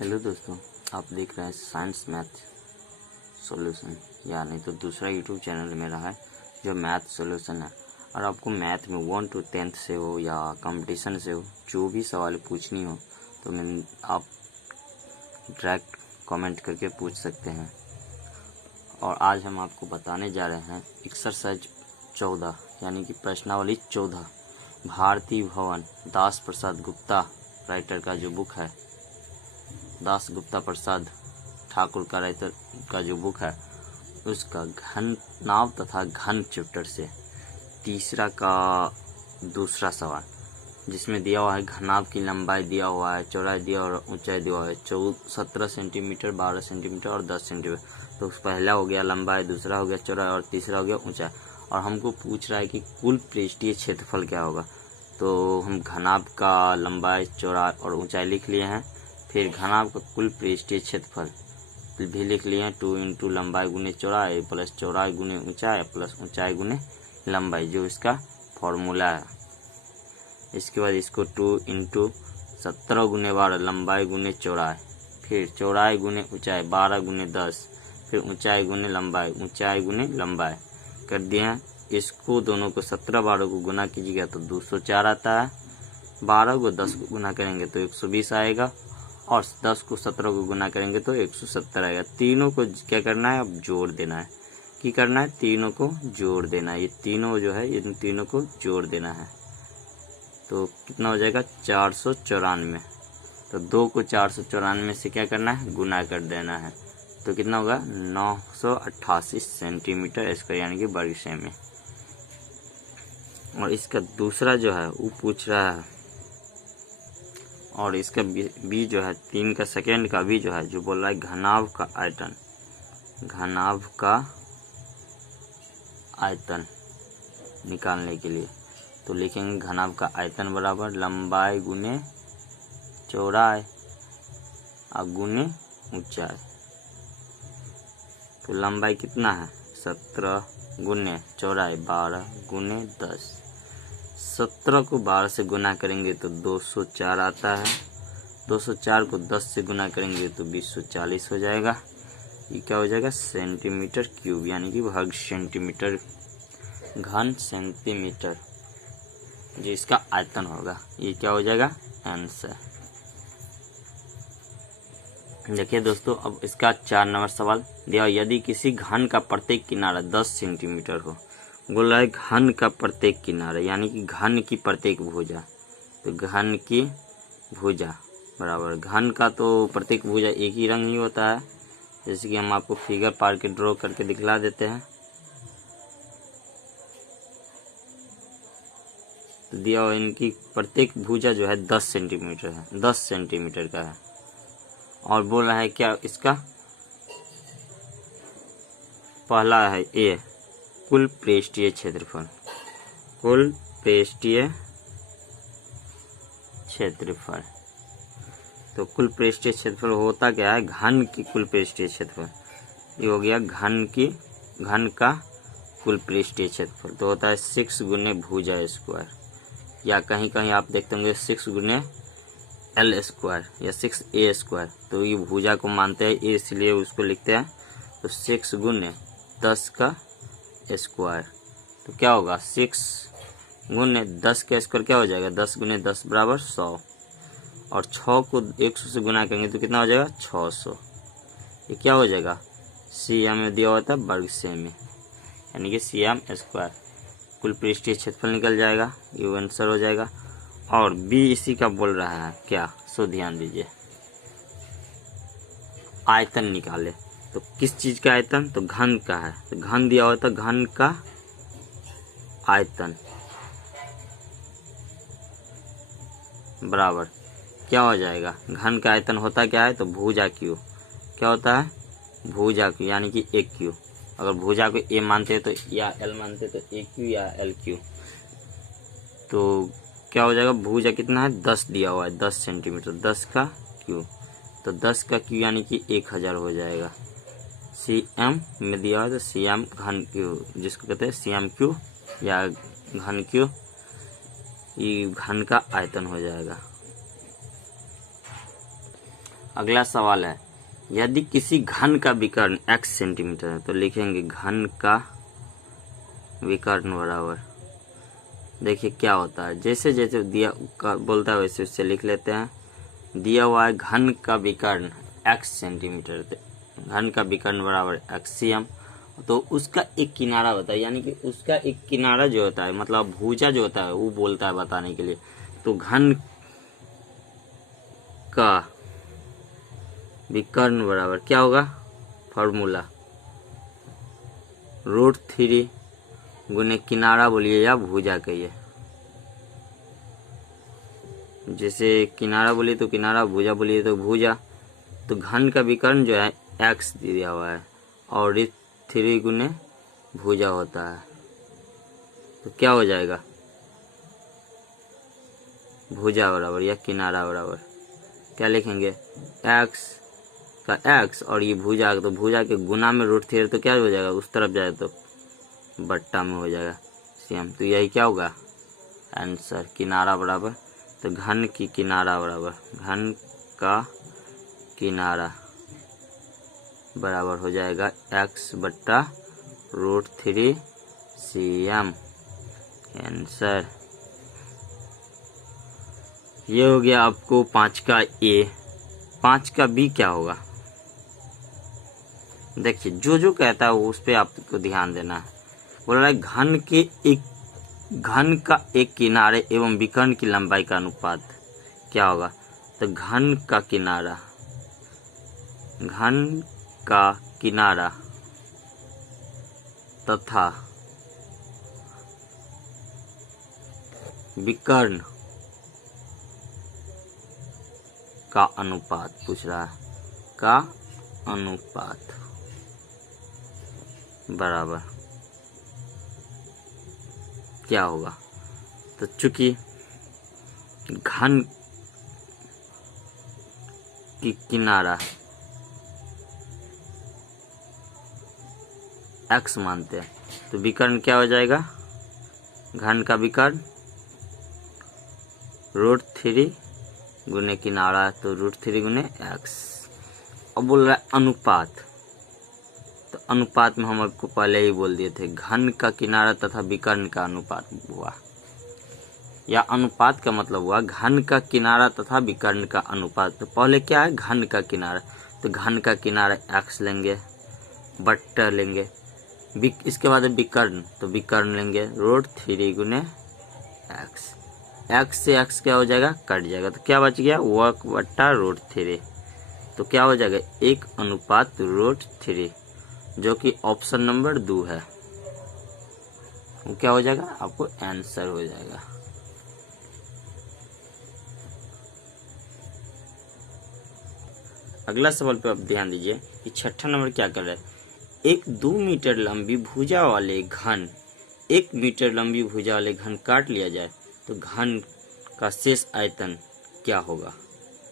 Hello दोस्तों, आप देख रहे हैं साइंस मैथ सॉल्यूशन या नहीं तो दूसरा यूट्यूब चैनल मेरा है जो मैथ सॉल्यूशन है। और आपको मैथ में 1 to 10th से हो या कंपटीशन से हो, जो भी सवाल पूछनी हो तो आप डायरेक्ट कमेंट करके पूछ सकते हैं। और आज हम आपको बताने जा रहे हैं एक्सरसाइज 14 यानी कि प्रश्नावली 14 भारती भवन दास प्रसाद गुप्ता राइटर का जो बुक है, दास गुप्ता प्रसाद ठाकुर का राइटर का जो बुक है उसका घन नाव तथा घन चैप्टर से तीसरा का दूसरा सवाल, जिसमें दिया हुआ है घनाभ की लंबाई दिया हुआ है, चौड़ाई दिया और ऊंचाई दिया हुआ है 17 सेंटीमीटर, 12 सेंटीमीटर और 10 सेंटीमीटर। तो पहला हो गया लंबाई, दूसरा हो गया चौड़ाई और तीसरा हो गया ऊंचाई। और हमको पूछ रहा है कि कुल पृष्ठीय क्षेत्रफल क्या होगा। तो हम घनाभ का लंबाई, चौड़ाई और ऊंचाई लिख लिए हैं। फिर घनाभ का कुल पृष्ठीय क्षेत्रफल भी लिख लिए हैं, 2 इंटू लंबाई गुने चौड़ाई प्लस चौड़ाई गुने ऊंचाई प्लस ऊंचाई गुने लंबाई, जो इसका फॉर्मूला है। इसके बाद इसको 2 इंटू 17 गुने 12 लंबाई गुने चौड़ाई, फिर चौड़ाई गुने ऊंचाई 12 गुने 10, फिर ऊंचाई गुने लंबाई, ऊंचाई गुने लंबाई कर दिए हैं। इसको दोनों को 17 12 को गुना कीजिएगा तो 204 आता है, 12 को 10 को गुना करेंगे तो 120 आएगा और 10 को 17 को गुना करेंगे तो 170 आएगा। तीनों को क्या करना है, अब जोड़ देना है। क्या करना है, तीनों को जोड़ देना है। ये तीनों जो है इन तीनों को जोड़ देना है तो कितना हो जाएगा 494। तो 2 को 494 से क्या करना है, गुना कर देना है तो कितना होगा 988 सेंटीमीटर स्क्वायर यानी कि वर्ग सेमी। और इसका दूसरा जो है वो पूछ रहा है, और इसका बी जो है 3 का सेकेंड का भी जो है जो बोल रहा है घनाभ का आयतन, घनाभ का आयतन निकालने के लिए तो लिखेंगे घनाभ का आयतन बराबर लंबाई गुने चौड़ाई और गुने ऊंचाई। तो लंबाई कितना है 17 गुने चौड़ाई 12 गुने 10। 17 को 12 से गुना करेंगे तो 204 आता है, 204 को 10 से गुना करेंगे तो 240 हो जाएगा। ये क्या हो जाएगा सेंटीमीटर क्यूब यानी कि वर्ग सेंटीमीटर, घन सेंटीमीटर जो इसका आयतन होगा। ये क्या हो जाएगा आंसर। देखिए दोस्तों, अब इसका 4 नंबर सवाल दिया, यदि किसी घन का प्रत्येक किनारा 10 सेंटीमीटर हो। बोल रहा है घन का प्रत्येक किनारा यानी कि घन की प्रत्येक भुजा, तो घन की भुजा बराबर घन का तो प्रत्येक भुजा एक ही रंग ही होता है। जैसे कि हम आपको फिगर पार के ड्रॉ करके दिखला देते हैं। तो दिया हुआ इनकी प्रत्येक भुजा जो है 10 सेंटीमीटर है, 10 सेंटीमीटर का है। और बोल रहा है क्या, इसका पहला है ए कुल पृष्ठीय क्षेत्रफल, कुल पृष्ठीय क्षेत्रफल। तो कुल पृष्ठीय क्षेत्रफल होता क्या है, घन की कुल पृष्ठीय क्षेत्रफल। ये हो गया घन का कुल पृष्ठीय क्षेत्रफल तो होता है 6 गुने भुजा स्क्वायर, या कहीं कहीं आप देखते होंगे 6 गुने एल स्क्वायर या 6a स्क्वायर। तो ये भुजा को मानते हैं ए, इसलिए उसको लिखते हैं। तो 6 गुने 10 का स्क्वायर तो क्या होगा 6 गुने 10 का स्क्वायर क्या हो जाएगा 10 गुने 10 बराबर 100। और 6 को 100 से गुना करेंगे तो कितना हो जाएगा 600। ये क्या हो जाएगा सीएम में दिया हुआ था वर्ग सेमी यानी कि सीएम स्क्वायर। कुल पृष्ठीय क्षेत्रफल निकल जाएगा, ये आंसर हो जाएगा। और बी इसी का बोल रहा है क्या, सो ध्यान दीजिए। आयतन निकाले तो किस चीज का आयतन, तो घन का है। तो घन दिया हुआ था, घन का आयतन बराबर क्या हो जाएगा, घन का आयतन होता क्या है तो भुजा क्यू, क्या होता है भुजा क्यू यानी कि एक क्यू। अगर भुजा को ए मानते हैं तो या एल मानते हैं तो ए क्यू या एल क्यू। तो क्या हो जाएगा भुजा कितना है 10 दिया हुआ है 10 सेंटीमीटर, 10 का क्यू तो 10 का क्यू यानी कि 1000 हो जाएगा। सीएम में दिया हुआ है तो सीएम घन क्यू जिसको कहते हैं सीएम क्यू या घन क्यू, ये घन का आयतन हो जाएगा। अगला सवाल है, यदि किसी घन का विकर्ण x सेंटीमीटर है तो लिखेंगे घन का विकर्ण बराबर, देखिए क्या होता है, जैसे जैसे दिया बोलता है वैसे उससे लिख लेते हैं। दिया हुआ है घन का विकर्ण x सेंटीमीटर, घन का विकर्ण बराबर एक्सियम, तो उसका एक किनारा होता है, यानी कि उसका एक किनारा जो होता है मतलब भुजा जो होता है वो बोलता है बताने के लिए। तो घन का विकर्ण बराबर क्या होगा, फॉर्मूला √3 गुने किनारा बोलिए या भुजा कहिए, जैसे किनारा बोलिए तो किनारा, भुजा बोलिए तो भुजा। तो घन का विकर्ण जो है x दिया हुआ है और 3 गुने भुजा होता है, तो क्या हो जाएगा, भुजा बराबर या किनारा बराबर क्या लिखेंगे, x का x और ये भुजा, तो भुजा के गुना में √3 तो क्या हो जाएगा, उस तरफ जाए तो बट्टा में हो जाएगा सेम। तो यही क्या होगा आंसर, किनारा बराबर। तो घन की किनारा बराबर, घन का किनारा बराबर हो जाएगा x बट्टा √3 cm, आंसर। ये हो गया आपको 5 का A। 5 का B क्या होगा, देखिए जो जो कहता है उस पे आपको ध्यान देना है। बोल रहा है घन का एक किनारे एवं विकर्ण की लंबाई का अनुपात क्या होगा, तो घन का किनारा तथा विकर्ण का अनुपात पूछ रहा है, का अनुपात बराबर क्या होगा। तो चूंकि घन की किनारा x मानते हैं, तो विकर्ण क्या हो जाएगा, घन का विकर्ण √3 गुने किनारा, तो √3 गुने x। अब बोल रहा है अनुपात, तो अनुपात में हम आपको पहले ही बोल दिए थे, घन का किनारा तथा विकर्ण का अनुपात हुआ, या अनुपात का मतलब हुआ घन का किनारा तथा विकर्ण का अनुपात। तो पहले क्या है, घन का किनारा, तो घन का किनारा x लेंगे, बट्टा लेंगे, इसके बाद विकर्ण, तो विकर्ण लेंगे √3 गुने x। x से x क्या हो जाएगा, कट जाएगा, तो क्या बच गया 1 बट्टा √3, तो क्या हो जाएगा 1:√3, जो कि ऑप्शन नंबर 2 है, वो क्या हो जाएगा आपको आंसर हो जाएगा। अगला सवाल पे आप ध्यान दीजिए कि 6ठा नंबर क्या कर रहा है, एक 2 मीटर लंबी भुजा वाले घन 1 मीटर लंबी भुजा वाले घन काट लिया जाए तो घन का शेष आयतन क्या होगा।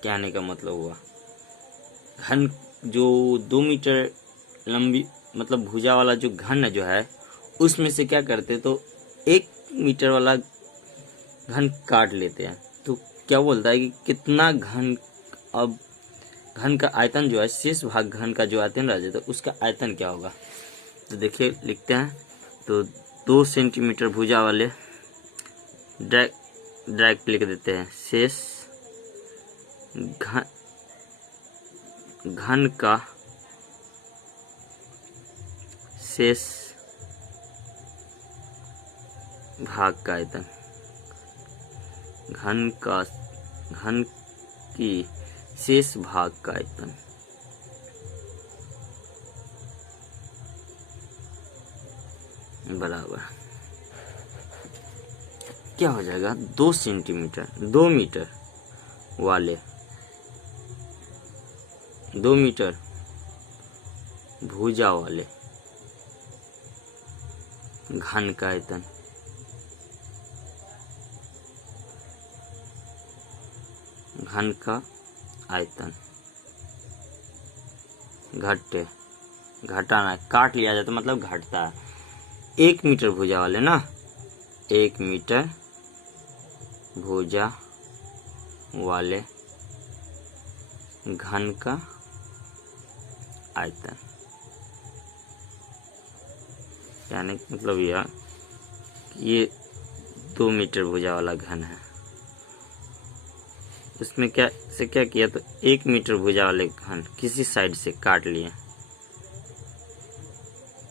कहने का मतलब हुआ घन जो 2 मीटर लंबी मतलब भुजा वाला जो घन जो है उसमें से क्या करते तो 1 मीटर वाला घन काट लेते हैं, तो क्या बोलता है कि कितना घन, अब घन का आयतन जो है शेष भाग घन का जो आयतन रह जाता है उसका आयतन क्या होगा। तो देखिए लिखते हैं, तो 2 सेंटीमीटर भुजा वाले डायरेक्ट लिख देते हैं, शेष घन का शेष भाग का आयतन, घन की शेष भाग का आयतन बराबर क्या हो जाएगा 2 सेंटीमीटर 2 मीटर वाले 2 मीटर भुजा वाले घन का आयतन घन का आयतन घटाना काट लिया जाए तो मतलब घटता है। 1 मीटर भुजा वाले ना 1 मीटर भुजा वाले घन का आयतन, यानी मतलब ये 2 मीटर भुजा वाला घन है। इसमें क्या किया, तो 1 मीटर भुजा वाले घन किसी साइड से काट लिए,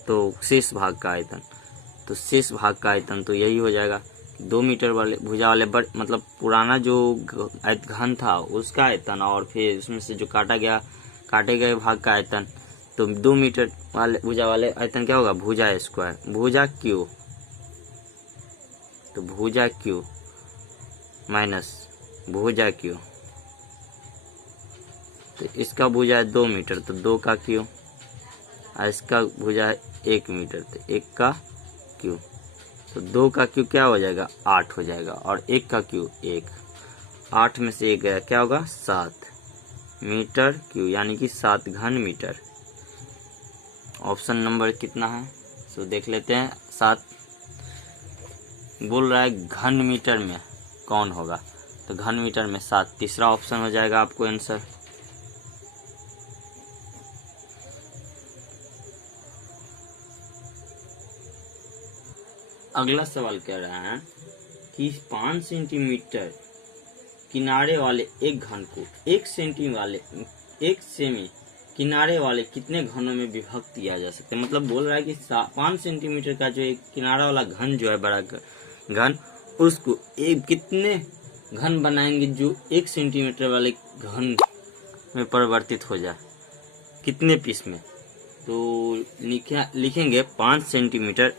तो शेष भाग का आयतन, तो शेष भाग का आयतन तो यही हो जाएगा 2 मीटर वाले भुजा वाले मतलब पुराना जो घन था उसका आयतन, और फिर उसमें से जो काटे गए भाग का आयतन, तो 2 मीटर वाले भुजा वाले आयतन क्या होगा, भुजा स्क्वायर, भुजा क्यू, तो भुजा क्यू माइनस भुजा क्यू, तो इसका भुजा है 2 मीटर, तो 2 का क्यू, और इसका भुजा है 1 मीटर, तो 1 का क्यू, तो 2 का क्यू क्या हो जाएगा, 8 हो जाएगा, और 1 का क्यू 1, 8 में से 1 गया, क्या होगा, 7 मीटर क्यू, यानी कि 7 घन मीटर। ऑप्शन नंबर कितना है, तो देख लेते हैं। 7 बोल रहा है घन मीटर में कौन होगा, तो घन मीटर में 7 तीसरा ऑप्शन हो जाएगा आपको आंसर। अगला सवाल कह रहा है कि 5 सेंटीमीटर किनारे वाले एक घन को 1 सेमी किनारे वाले कितने घनों में विभक्त किया जा सकता है। मतलब बोल रहा है कि 5 सेंटीमीटर का जो एक किनारा वाला घन जो है, बड़ा घन, उसको एक कितने घन बनाएंगे जो 1 सेंटीमीटर वाले घन में परिवर्तित हो जाए, कितने पीस में। तो लिखेंगे 5 सेंटीमीटर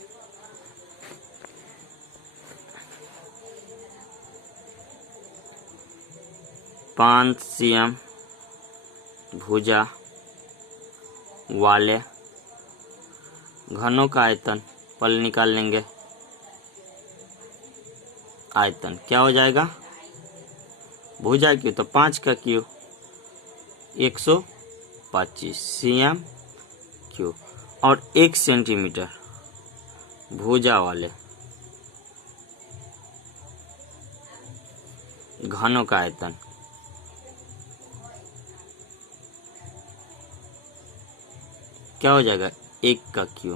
5 cm भुजा वाले घनों का आयतन पल निकाल लेंगे। आयतन क्या हो जाएगा, भुजा क्यू, तो 5 का क्यू 125 cm क्यू, और 1 सेंटीमीटर भुजा वाले घनों का आयतन क्या हो जाएगा, 1 का क्यू,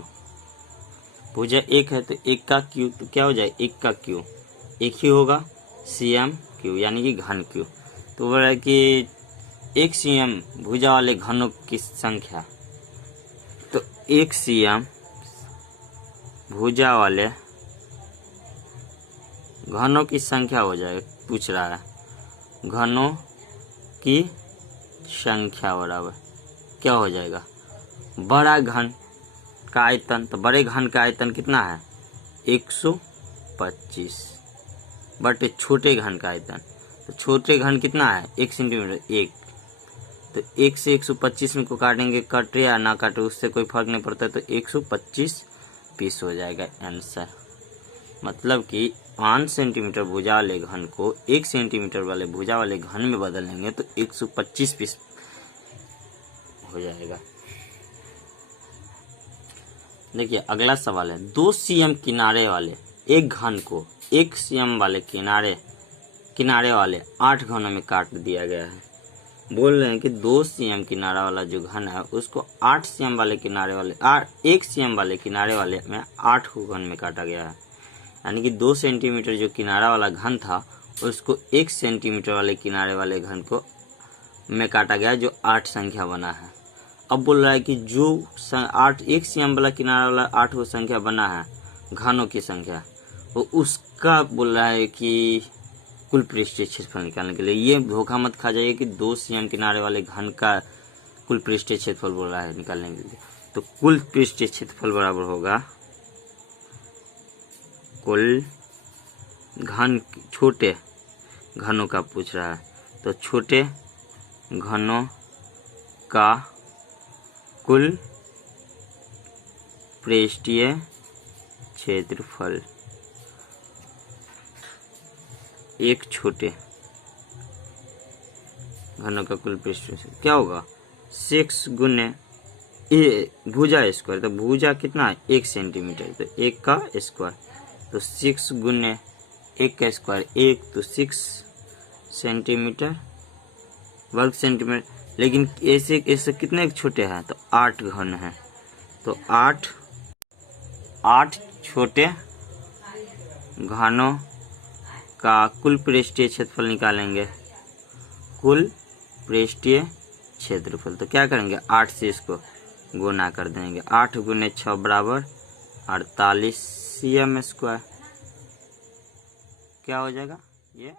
भुजा 1 है तो 1 का क्यू, तो क्या हो जाएगा, 1 का क्यू 1 ही होगा, cm क्यू यानी कि घन क्यू। तो बोल रहा है कि 1 cm भुजा वाले घनों की संख्या, तो 1 cm भुजा वाले घनों की संख्या हो जाएगा, पूछ रहा है घनों की संख्या बराबर क्या हो जाएगा, बड़ा घन का आयतन, तो बड़े घन का आयतन कितना है 125 बटे छोटे घन का आयतन, तो छोटे घन कितना है 1 सेंटीमीटर 1, तो 1 से 125 में को काटेंगे, कटे या ना काटे उससे कोई फर्क नहीं पड़ता, तो 125 पीस हो जाएगा आंसर। मतलब कि 5 सेंटीमीटर भुजा वाले घन को 1 सेंटीमीटर वाले भुजा वाले घन में बदल लेंगे तो 125 पीस हो जाएगा। देखिए अगला सवाल है, 2 cm किनारे वाले एक घन को 1 cm वाले किनारे वाले 8 घनों में काट दिया गया है। बोल रहे हैं कि 2 cm किनारा वाला जो घन है उसको 8 cm वाले किनारे वाले 1 cm वाले किनारे वाले में 8 घन में काटा गया है। यानी कि 2 सेंटीमीटर जो किनारा वाला घन था उसको 1 सेंटीमीटर वाले किनारे वाले घन को में काटा गया जो 8 संख्या बना है। अब बोल रहा है कि जो 1 cm वाला किनारा वाला 8 वो संख्या बना है घनों की संख्या, वो उसका बोल रहा है कि कुल पृष्ठीय क्षेत्रफल निकालने के लिए। ये धोखा मत खा जाइए कि 2 cm किनारे वाले घन का कुल पृष्ठीय क्षेत्रफल बोल रहा है निकालने के लिए। तो कुल पृष्ठीय क्षेत्रफल बराबर होगा कुल घन, छोटे घनों का पूछ रहा है तो छोटे घनों का कुल पृष्ठीय क्षेत्रफल, एक छोटे घनों का कुल पृष्ठीय क्या होगा 6 गुने भुजा स्क्वायर, तो भुजा कितना है 1 सेंटीमीटर, तो 1 का स्क्वायर, तो 6 गुने 1 का स्क्वायर 1, तो 6 सेंटीमीटर वर्ग सेंटीमीटर, लेकिन ऐसे ऐसे कितने छोटे हैं, तो 8 घन है। तो 8 छोटे घनों का कुल पृष्ठीय क्षेत्रफल निकालेंगे। कुल पृष्ठीय क्षेत्रफल तो क्या करेंगे, 8 से इसको गुना कर देंगे। 8 गुने 6 बराबर 48 cm²। क्या हो जाएगा ये